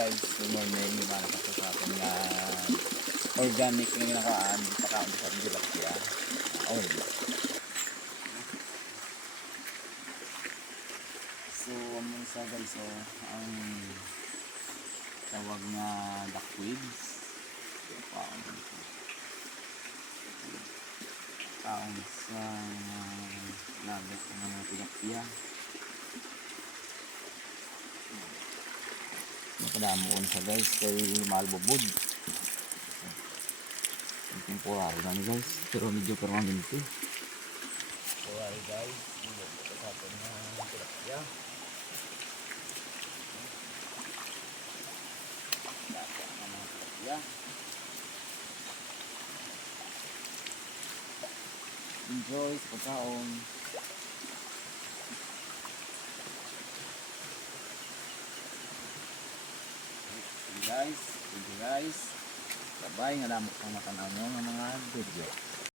guys, good morning. Gimana ka sa atin na organic na ginakaan, pakaon sa ating tilapia. Oil. So, ano sa guys, ang tawag na duckweeds. Pakaon sa lagat ng mga tilapia. Nakadamuon sa guys kay malbubod. Ang temporary lang guys, pero medyo permanente. Temporary guys, dito sa atin na tilapia. Dapat na mga tilapia. Enjoy sa pagkaon. Thank you guys. Bye-bye. Nga damo kang matanaw nyo ng mga video.